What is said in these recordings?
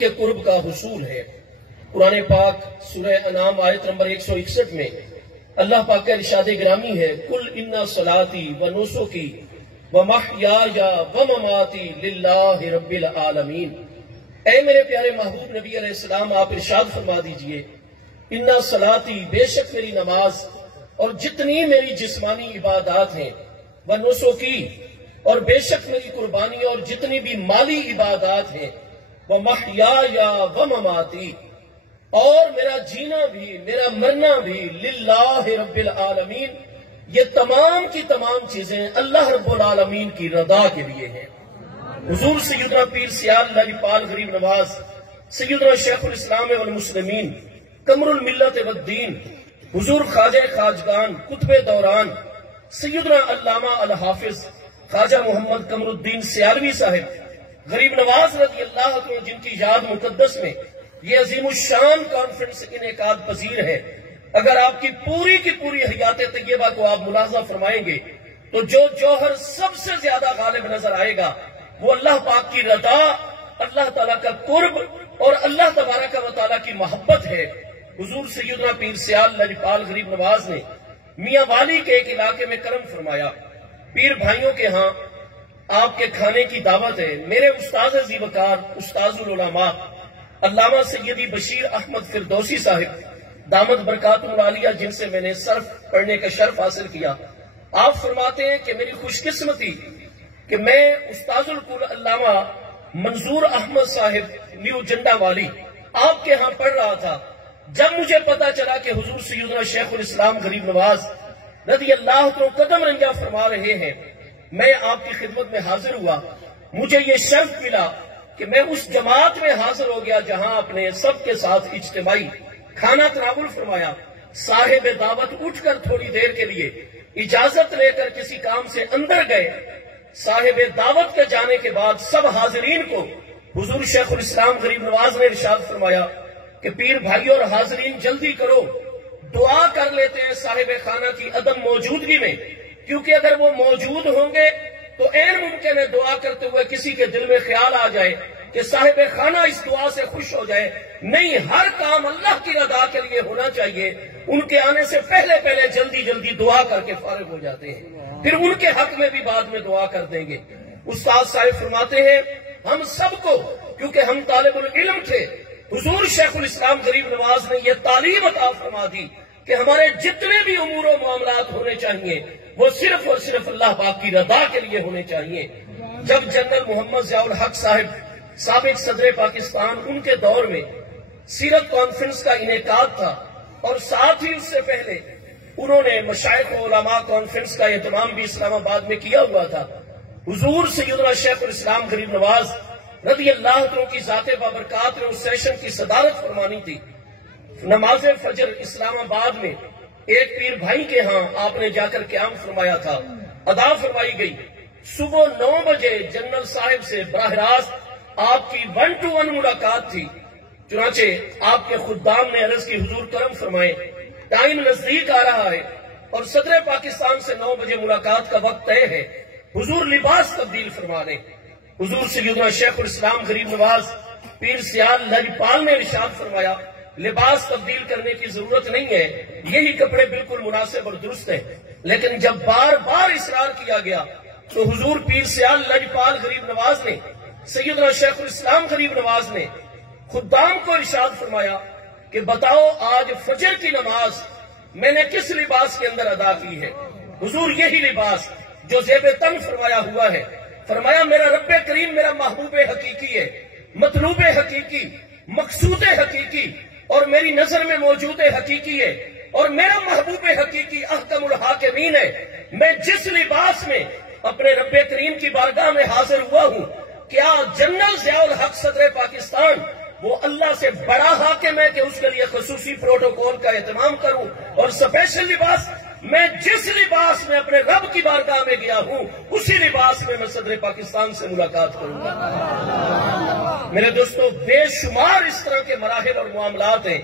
کے قرب کا حصول ہے۔ قرآن پاک سورہ انعام آیت نمبر 161 میں اللہ پاک کا ارشاد گرامی ہے، قُلْ إِنَّ صَلَاتِي وَنُسُكِي وَمَحْيَايَ وَمَمَاتِي لِلَّهِ رَبِّ الْعَالَمِينَ۔ اے میرے پیارے محبوب نبی علیہ السلام، آپ ارشاد فرما دیجئے، اِنَّ صَلَاتِي، بے شک میری نماز اور جتنی میری جسمانی عبادات ہیں، وَنُسُكِي، اور بے شک میری قربانی اور جتنی بھی مالی عبادات ہیں، وَمَحْيَايَ وَمَمَاتِي، اور میرا جینا بھی میرا مرنا بھی للہ رب العالمین، یہ تمام کی تمام چیزیں اللہ رب العالمین کی رضا کے لیے ہیں۔ حضور سیدنا پیر سیال اللہ پال غریب نواز، سیدنا شیخ الاسلام والمسلمین، قمر الملت والدین، حضور خواجہ خواجگان قطب دوران سیدنا علامہ الحافظ خواجہ محمد قمر الدین سیالوی صاحب غریب نواز رضی اللہ عنہ، جن کی یاد مقدس میں یہ عظیم الشان کانفرنس انعقاد پذیر ہے۔ اگر آپ کی پوری حیات طیبہ کو آپ ملاحظہ فرمائیں گے تو جو جوہر سب سے زیادہ غالب نظر آئے گا وہ اللہ پاک کی رضا، اللہ تعالیٰ کا قرب اور اللہ تبارک و تعالیٰ کی محبت ہے۔ حضور سیدنا پیر سیال لجپال غریب نواز نے میاں والی کے ایک علاقے میں کرم فرمایا، پیر بھائیوں کے ہاں آپ کے کھانے کی دعوت ہے۔ میرے استاد ذی وقار، استاذ العلماء علامہ سیدی بشیر احمد فردوسی صاحب دامت برکاتہ العالیہ، جن سے میں نے صرف پڑھنے کا شرف حاصل کیا، آپ فرماتے ہیں کہ میری خوش قسمتی کہ میں استاذ الکل علامہ منظور احمد صاحب نیو جنڈا والی آپ کے ہاں پڑھ رہا تھا۔ جب مجھے پتا چلا کہ حضور سیدنا شیخ الاسلام غریب نواز رضی اللہ عنہ قدم رنجہ فرما رہے ہیں، میں آپ کی خدمت میں حاضر ہوا۔ مجھے یہ شرف ملا کہ میں اس جماعت میں حاضر ہو گیا جہاں اپنے سب کے ساتھ اجتماعی کھانا تناول فرمایا۔ صاحب دعوت اٹھ کر تھوڑی دیر کے لیے اجازت لے کر کسی کام سے اندر گئے۔ صاحب دعوت کے جانے کے بعد سب حاضرین کو حضور شیخ الاسلام غریب نواز نے ارشاد فرمایا کہ پیر بھائی اور حاضرین جلدی کرو، دعا کر لیتے ہیں صاحب خانہ کی عدم موجودگی میں، کیونکہ اگر وہ موجود ہوں گے تو عین ممکن ہے دعا کرتے ہوئے کسی کے دل میں خیال آ جائے کہ صاحب خانہ اس دعا سے خوش ہو جائے۔ نہیں، ہر کام اللہ کی رضا کے لیے ہونا چاہیے۔ ان کے آنے سے پہلے جلدی دعا کر کے فارغ ہو جاتے ہیں، پھر ان کے حق میں بھی بعد میں دعا کر دیں گے۔ استاد صاحب فرماتے ہیں ہم سب کو، کیونکہ ہم طالب العلم تھے، حضور شیخ الاسلام غریب نواز نے یہ تعلیم عطا فرما دی کہ ہمارے جتنے بھی امور و معاملات ہونے چاہیے وہ صرف اور صرف اللہ پاک کی رضا کے لیے ہونے چاہیے۔ جب جنرل محمد ضیاء الحق صاحب سابق صدر پاکستان، ان کے دور میں سیرت کانفرنس کا انعقاد تھا، اور ساتھ ہی اس سے پہلے انہوں نے مشائخ و علماء کانفرنس کا اہتمام بھی اسلام آباد میں کیا ہوا تھا۔ حضور سیدنا شیخ الاسلام غریب نواز رضی اللہ عنہ کی ذات بابرکات نے اس سیشن کی صدارت فرمانی تھی۔ نماز فجر اسلام آباد میں ایک پیر بھائی کے ہاں آپ نے جا کر قیام فرمایا تھا، ادا فرمائی گئی۔ صبح 9 بجے جنرل صاحب سے براہ راست آپ کی 1 to 1 ملاقات تھی۔ چنانچہ آپ کے خدام نے عرض کی حضور کرم فرمائے، ٹائم نزدیک آ رہا ہے اور صدر پاکستان سے 9 بجے ملاقات کا وقت طے ہے، حضور لباس تبدیل فرما لیں۔ حضور سیدنا شیخ الاسلام غریب نواز پیر سیال لجپال نے ارشاد فرمایا لباس تبدیل کرنے کی ضرورت نہیں ہے، یہی کپڑے بالکل مناسب اور درست ہیں۔ لیکن جب بار اصرار کیا گیا تو حضور پیر سیال لجپال غریب نواز نے، سیدنا شیخ الاسلام غریب نواز نے خدام کو ارشاد فرمایا کہ بتاؤ آج فجر کی نماز میں نے کس لباس کے اندر ادا کی ہے؟ حضور یہی لباس جو زیب تن فرمایا ہوا ہے۔ فرمایا میرا رب کریم میرا محبوب حقیقی ہے، مطلوب حقیقی، مقصود حقیقی اور میری نظر میں موجود حقیقی ہے، اور میرا محبوب حقیقی احکم الحاکمین ہے۔ میں جس لباس میں اپنے رب کریم کی بارگاہ میں حاضر ہوا ہوں، کیا جنرل ضیاء الحق صدر پاکستان وہ اللہ سے بڑا حاکم ہے کہ اس کے لیے خصوصی پروٹوکول کا اہتمام کروں؟ اور اسپیشل لباس، میں جس لباس میں اپنے رب کی بارگاہ میں گیا ہوں اسی لباس میں میں صدر پاکستان سے ملاقات کروں گا۔ میرے دوستو، بے شمار اس طرح کے مراحل اور معاملات ہیں۔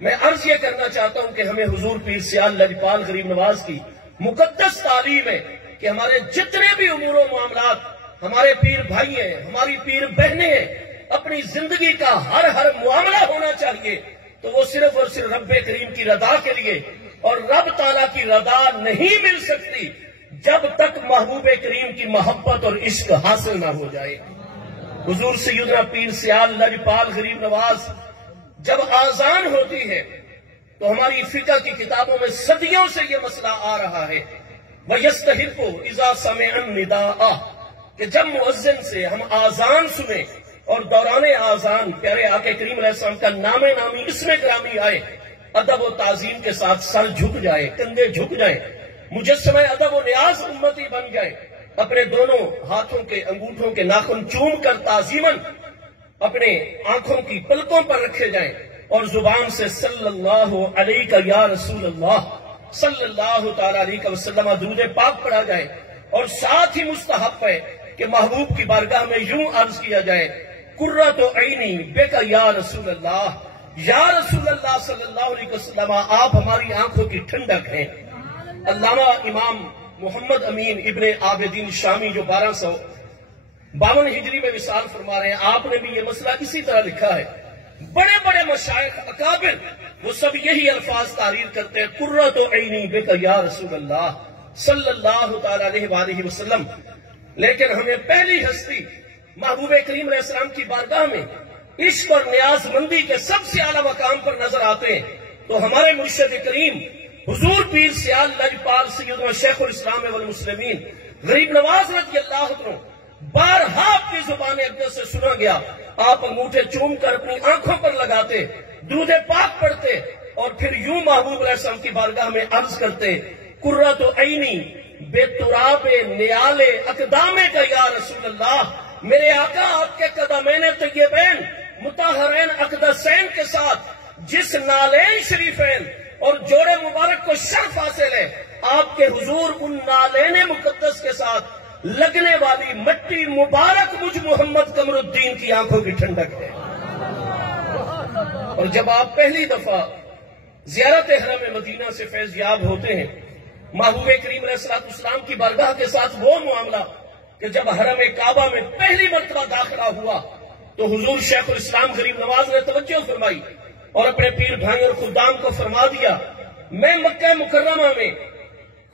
میں عرض یہ کرنا چاہتا ہوں کہ ہمیں حضور پیر سیال لجپال غریب نواز کی مقدس تعلیم ہے کہ ہمارے جتنے بھی امور و معاملات، ہمارے پیر بھائی ہیں، ہماری پیر بہنیں ہیں، اپنی زندگی کا ہر معاملہ ہونا چاہیے تو وہ صرف اور صرف رب کریم کی رضا کے لیے، اور رب تعالیٰ کی رضا نہیں مل سکتی جب تک محبوب کریم کی محبت اور عشق حاصل نہ ہو جائے۔ حضور سیدنا پیر سیال لجپال غریب نواز جب آذان ہوتی ہے تو ہماری فقہ کی کتابوں میں صدیوں سے یہ مسئلہ آ رہا ہے، وَيَسْتَحِقُ إِذَا سَمِعَ النِّدَاءَ، کہ جب مؤذن سے ہم آذان سنیں اور دوران آذان پیارے آقا کریم علیہ السلام کا نام نامی اسم گرامی آئے، ادب و تعظیم کے ساتھ سر جھک جائے، کندھے جھک جائیں، مجسمہ ادب و نیاز امتی بن جائے، اپنے دونوں ہاتھوں کے انگوٹھوں کے ناخن چوم کر تعظیماً اپنے آنکھوں کی پلکوں پر رکھے جائیں اور زبان سے صلی اللہ علیہ یا رسول اللہ صلی اللہ تعالی علیہ وسلم درود پاک پڑھا جائے، اور ساتھ ہی مستحب ہے کہ محبوب کی بارگاہ میں یوں عرض کیا جائے، قرۃ عینی بک یا رسول اللہ، یا رسول اللہ صلی اللہ علیہ وسلم آپ ہماری آنکھوں کی ٹھنڈک ہیں۔ علامہ امام محمد امین ابن عابدین شامی جو 1252 ہجری میں وصال فرما رہے ہیں، آپ نے بھی یہ مسئلہ اسی طرح لکھا ہے۔ بڑے بڑے مشائخ اکابر وہ سب یہی الفاظ تعریر کرتے ہیں، قرۃ عینی بک یا رسول اللہ صلی اللہ تعالی علیہ وآلہ وسلم۔ لیکن ہمیں پہلی ہستی محبوب کریم علیہ السلام کی بارگاہ میں عشق اور نیاز مندی کے سب سے اعلیٰ مقام پر نظر آتے ہیں تو ہمارے مرشد کریم حضور پیر سیال لجپال سیدنا شیخ الاسلام والمسلمین غریب نواز رضی اللہ عنہ بارہا آپ کی زبان اقدس سے سنا گیا، آپ انگوٹھے چوم کر اپنی آنکھوں پر لگاتے، درود پاک پڑھتے اور پھر یوں محبوب علیہ السلام کی بارگاہ میں عرض کرتے، قرۃ عینی بے تراب نیال اقدام کا یا رسول اللہ، میرے آقا آپ کے قدمین طیبین مطہرین اقدسین کے ساتھ جس نالین شریفین اور جوڑے مبارک کو شرف حاصل ہے، آپ کے حضور ان نالین مقدس کے ساتھ لگنے والی مٹی مبارک مجھ محمد قمر الدین کی آنکھوں کی ٹھنڈک ہے۔ اور جب آپ پہلی دفعہ زیارت حرم مدینہ سے فیض یاب ہوتے ہیں، محبوب کریم علیہ السلام کی بارگاہ کے ساتھ وہ معاملہ کہ جب حرم کعبہ میں پہلی مرتبہ داخلہ ہوا تو حضور شیخ الاسلام غریب نواز نے توجہ فرمائی اور اپنے پیر بھائی اور خدام کو فرما دیا، میں مکہ مکرمہ میں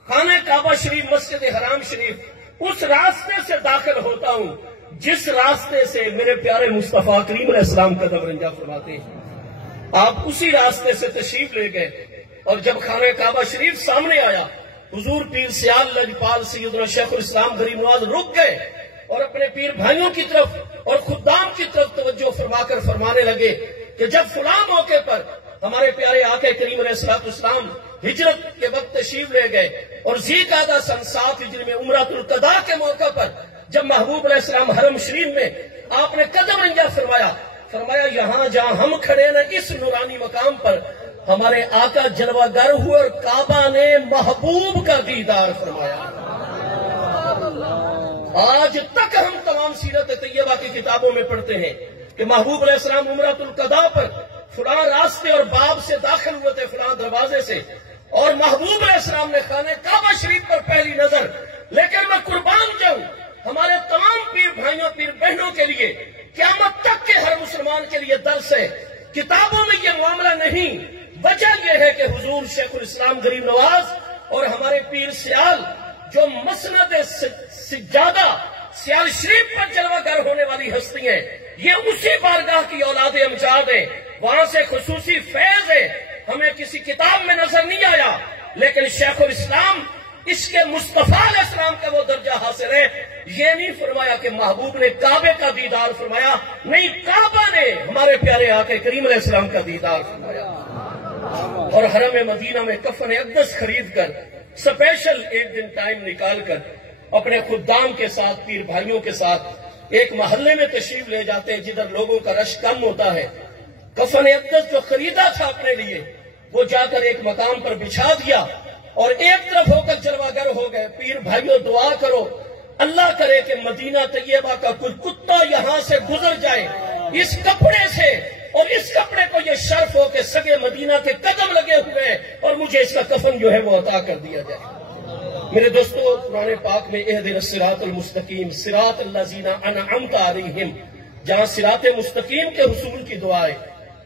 خانہ کعبہ شریف مسجد حرام شریف اس راستے سے داخل ہوتا ہوں جس راستے سے میرے پیارے مصطفیٰ کریم علیہ السلام قدم رنجہ فرماتے ہیں۔ آپ اسی راستے سے تشریف لے گئے اور جب خانہ کعبہ شریف سامنے آیا، حضور پیر سیال لجپال سیدنا شیخ الاسلام غریب نواز رک گئے اور اپنے پیر بھائیوں کی طرف اور خدام کی طرف توجہ فرما کر فرمانے لگے کہ جب فلاں موقع پر ہمارے پیارے آقا کریم علیہ السلام ہجرت کے وقت تشریف لے گئے اور ذی قعدہ سن 7 ہجری میں عمرۃ القضاء کے موقع پر جب محبوب علیہ السلام حرم شریف میں آپ نے قدم رنجہ فرمایا یہاں جہاں ہم کھڑے نا اس نورانی مقام پر ہمارے آقا جلوہ گر ہوئے اور کعبہ نے محبوب کا دیدار فرمایا۔ آج تک ہم تمام سیرت طیبہ کی کتابوں میں پڑھتے ہیں کہ محبوب علیہ السلام عمرۃ القضاء پر فلاں راستے اور باب سے داخل ہوئے تھے، فلاں دروازے سے، اور محبوب علیہ السلام نے خانہ کعبہ شریف پر پہلی نظر، لیکن میں قربان جاؤں ہمارے تمام پیر بھائیوں پیر بہنوں کے لیے قیامت تک کے ہر مسلمان کے لیے درس ہے، کتابوں میں یہ معاملہ نہیں، وجہ یہ ہے کہ حضور شیخ الاسلام غریب نواز اور ہمارے پیر سیال جو مسند سجادہ سیال شریف پر جلوہ گر ہونے والی ہستی ہیں، یہ اسی بارگاہ کی اولاد امجاد ہیں، وہاں سے خصوصی فیض ہے، ہمیں کسی کتاب میں نظر نہیں آیا، لیکن شیخ الاسلام اس کے مصطفیٰ علیہ السلام کا وہ درجہ حاصل ہے۔ یہ نہیں فرمایا کہ محبوب نے کعبے کا دیدار فرمایا، نہیں، کعبہ نے ہمارے پیارے آقا کریم علیہ السلام کا دیدار فرمایا۔ اور حرم مدینہ میں کفن اقدس خرید کر سپیشل ایک دن ٹائم نکال کر اپنے خدام کے ساتھ پیر بھائیوں کے ساتھ ایک محلے میں تشریف لے جاتے ہیں جدھر لوگوں کا رش کم ہوتا ہے، کفن اقدس جو خریدا تھا اپنے لیے وہ جا کر ایک مقام پر بچھا دیا اور ایک طرف ہو کر جلوہ گر ہو گئے۔ پیر بھائیوں دعا کرو، اللہ کرے کہ مدینہ طیبہ کا کوئی کتا یہاں سے گزر جائے اس کپڑے سے، اور اس کپڑے کو یہ شرف ہو کہ سگے مدینہ کے قدم لگے ہوئے ہیں اور مجھے اس کا کفن جو ہے وہ عطا کر دیا جائے۔ میرے دوستو، قرآن پاک میں اہدنا الصراط المستقیم صراط الذین انعمت علیہم جہاں صراط مستقیم کے حصول کی دعا ہے،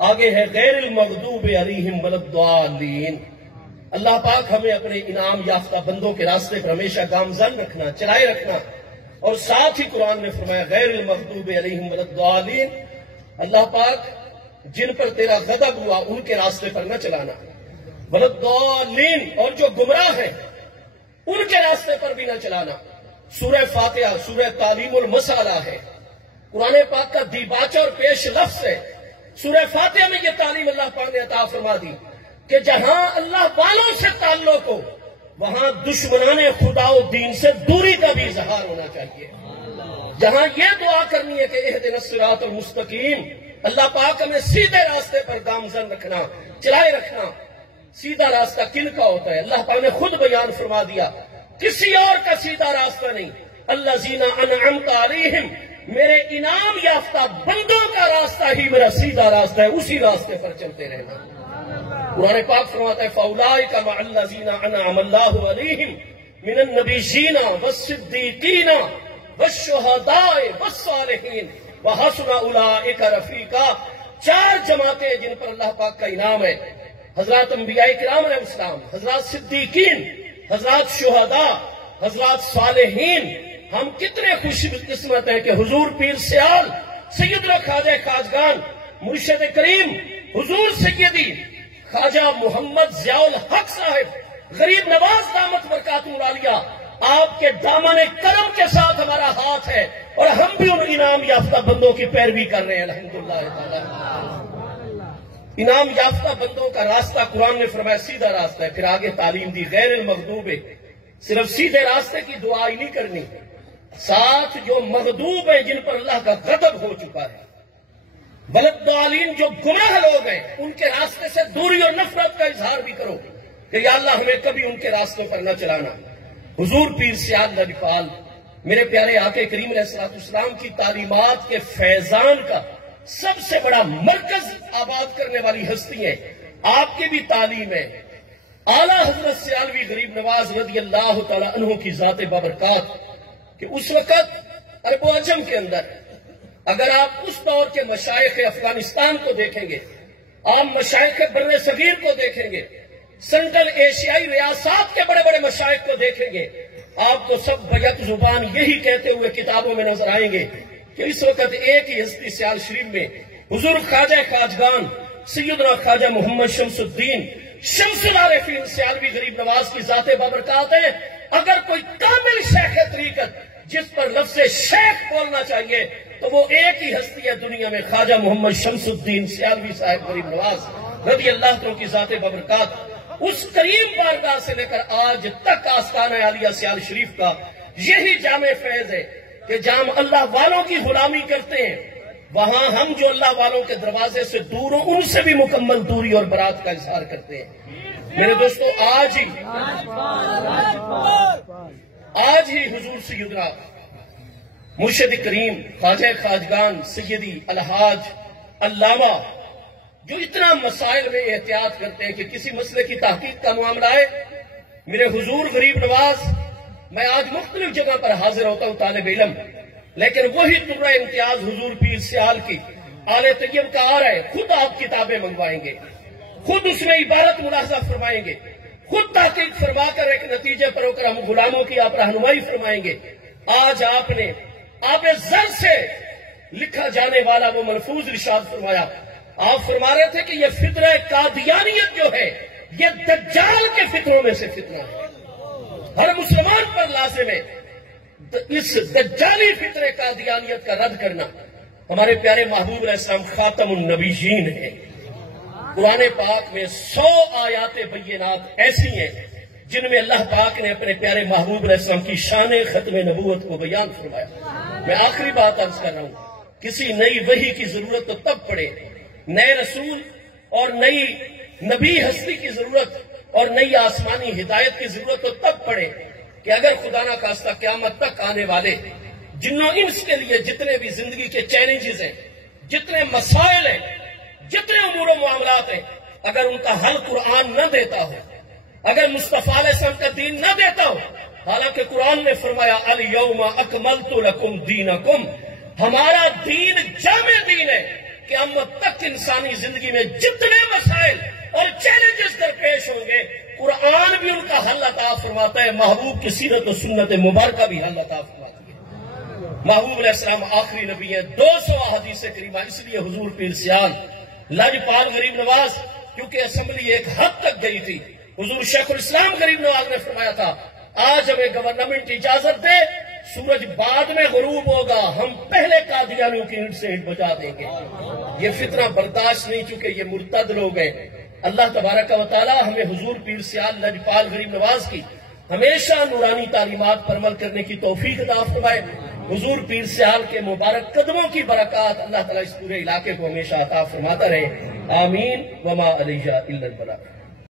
آگے ہے غیر المغضوب علیہم ولا الضالین۔ اللہ پاک ہمیں اپنے انعام یافتہ بندوں کے راستے پر ہمیشہ گامزن رکھنا، چلائے رکھنا، اور ساتھ ہی قرآن نے فرمایا غیر المغضوب علیہم ولا الضالین، اللہ پاک جن پر تیرا غضب ہوا ان کے راستے پر نہ چلانا، ولا الضالین، اور جو گمراہ ہیں ان کے راستے پر بھی نہ چلانا۔ سورہ فاتحہ سورہ تعلیم المسالہ ہے، قرآن پاک کا دیباچہ اور پیش لفظ ہے۔ سورہ فاتحہ میں یہ تعلیم اللہ پاک نے عطا فرما دی کہ جہاں اللہ والوں سے تعلق ہو وہاں دشمنان خدا و دین سے دوری کا بھی اظہار ہونا چاہیے۔ جہاں یہ دعا کرنی ہے کہ اہدنا الصراط المستقیم، اللہ پاک ہمیں سیدھے راستے پر گامزن رکھنا، چلائے رکھنا۔ سیدھا راستہ کن کا ہوتا ہے؟ اللہ پاک نے خود بیان فرما دیا، کسی اور کا سیدھا راستہ نہیں۔ الذین انعمت علیہم، میرے انعام یافتہ بندوں کا راستہ ہی میرا سیدھا راستہ ہے، اسی راستے پر چلتے رہنا۔ قرآن پاک فرماتا ہے فَأُولَٰئِكَ مَعَ الَّذِينَ أَنْعَمَ اللَّهُ عَلَيْهِمْ مِنَ النَّبِيِّينَ وَالصِّدِّيقِينَ وَالشُّهَدَاءِ وَالصَّالِحِينَ وَحَسُنَ أُولَٰئِكَ رَفِیقًا۔ چار جماعتیں جن پر اللہ پاک کا انعام ہے، حضرات انبیاء کرام علیہ السلام، حضرات صدیقین، حضرات شہداء، حضرات صالحین۔ ہم کتنے خوش قسمت ہیں کہ حضور پیر سیال سیدنا خواجہ خواجگان مرشد کریم حضور سیدی خواجہ محمد ضیاء الحق صاحب غریب نواز دامت برکاتہ العالیہ، آپ کے دامن کرم کے ساتھ ہمارا ہاتھ ہے اور ہم بھی ان انعام یافتہ بندوں کی پیروی کر رہے ہیں الحمدللہ تعالی۔ انعام یافتہ بندوں کا راستہ قرآن نے فرمایا سیدھا راستہ ہے، پھر آگے تعلیم دی غیر المغضوب، صرف سیدھے راستے کی دعا ہی نہیں کرنی، ساتھ جو مغضوب ہیں جن پر اللہ کا غضب ہو چکا ہے، ولا الضالین جو گمراہ لوگ ہیں، ان کے راستے سے دوری اور نفرت کا اظہار بھی کرو کہ یا اللہ ہمیں کبھی ان کے راستے پر نہ چلانا۔ حضور پیر سیال نریپال میرے پیارے آقا کریم علیہ السلام کی تعلیمات کے فیضان کا سب سے بڑا مرکز آباد کرنے والی ہستی ہیں، آپ کی بھی تعلیم ہے۔ اعلیٰ حضرت سیالوی غریب نواز رضی اللہ تعالی عنہ کی ذات بابرکات کہ اس وقت عرب و عجم کے اندر اگر آپ اس دور کے مشائخ افغانستان کو دیکھیں گے، آپ مشائخ بر صغیر کو دیکھیں گے، سنٹرل ایشیائی ریاست کے بڑے بڑے مشائخ کو دیکھیں گے، آپ کو سب بیک زبان یہی کہتے ہوئے کتابوں میں نظر آئیں گے کہ اس وقت ایک ہی ہستی سیال شریف میں حضور خواجہ خواجگان سیدنا خواجہ محمد شمس الدین شمس العارفین سیالوی غریب نواز کی ذات بابرکات ہے۔ اگر کوئی کامل شیخ طریقت جس پر لفظ شیخ بولنا چاہیے تو وہ ایک ہی ہستی ہے دنیا میں، خواجہ محمد شمس الدین سیالوی صاحب غریب نواز رضی اللہ عنہ کی ذات بابرکات۔ اس کریم بارگاہ سے لے کر آج تک آستانہ عالیہ سیال شریف کا یہی جامع فیض ہے کہ جہاں اللہ والوں کی غلامی کرتے ہیں وہاں ہم جو اللہ والوں کے دروازے سے دور ہوں ان سے بھی مکمل دوری اور برات کا اظہار کرتے ہیں۔ میرے دوستو آج ہی حضور سیدنا مرشد کریم خواجہ خواجگان سیدی الحاج علامہ جو اتنا مسائل میں احتیاط کرتے ہیں کہ کسی مسئلے کی تحقیق کا معاملہ ہے، میرے حضور غریب نواز، میں آج مختلف جگہ پر حاضر ہوتا ہوں طالب علم، لیکن وہی درہ امتیاز حضور پیر سیال کی آل طیب کا آ رہا ہے، خود آپ کتابیں منگوائیں گے، خود اس میں عبارت ملاحظہ فرمائیں گے، خود تحقیق فرما کر ایک نتیجے پر ہو کر ہم غلاموں کی آپ رہنمائی فرمائیں گے۔ آج آپ نے آب زر سے لکھا جانے والا وہ ملفوظ ارشاد فرمایا، آپ فرما رہے تھے کہ یہ فطرہ قادیانیت جو ہے یہ دجال کے فطروں میں سے فطرہ ہے، ہر مسلمان پر لازم ہے اس دجالی فطرہ قادیانیت کا رد کرنا۔ ہمارے پیارے محبوب علیہ السلام خاتم النبیین ہیں، قرآن پاک میں 100 آیات بینات ایسی ہیں جن میں اللہ پاک نے اپنے پیارے محبوب علیہ السلام کی شان ختم نبوت کو بیان فرمایا۔ میں آخری بات عرض کر رہا ہوں، کسی نئی وحی کی ضرورت تو تب پڑے، نئے رسول اور نئی نبی ہستی کی ضرورت اور نئی آسمانی ہدایت کی ضرورت تو تب پڑے کہ اگر خدا نہ خواستہ قیامت تک آنے والے جنوں انس کے لیے جتنے بھی زندگی کے چیلنجز ہیں، جتنے مسائل ہیں، جتنے امور و معاملات ہیں، اگر ان کا حل قرآن نہ دیتا ہو، اگر مصطفیٰ علیہ السلام کا دین نہ دیتا ہو، حالانکہ قرآن نے فرمایا الیوم اکملت لکم دینکم، ہمارا دین جامع دین ہے، قیامت تک انسانی زندگی میں جتنے مسائل اور چیلنجز درپیش ہوں گے، قرآن بھی ان کا حل عطا فرماتا ہے، محبوب کی سیرت و سنت مبارکہ بھی حل عطا فرماتی ہے۔ محبوب علیہ السلام آخری نبی ہے، 200 احادیث کریمہ، اس لیے حضور پیر سیال لاجپال غریب نواز، کیونکہ اسمبلی ایک حد تک گئی تھی، حضور شیخ الاسلام غریب نواز نے فرمایا تھا آج ہمیں گورنمنٹ اجازت دے، سورج بعد میں غروب ہوگا، ہم پہلے قادیانیوں کی اینٹ سے اینٹ بجا دیں گے۔ یہ فتنہ برداشت نہیں، چونکہ یہ مرتد لوگ ہیں۔ اللہ تبارک و تعالی ہمیں حضور پیر سیال لاجپال غریب نواز کی ہمیشہ نورانی تعلیمات پر عمل کرنے کی توفیق عطا فرمائے۔ حضور پیر سیال کے مبارک قدموں کی برکات اللہ تعالیٰ اس پورے علاقے کو ہمیشہ عطا فرماتا رہے، آمین۔ وما علیہ الا البلاغ۔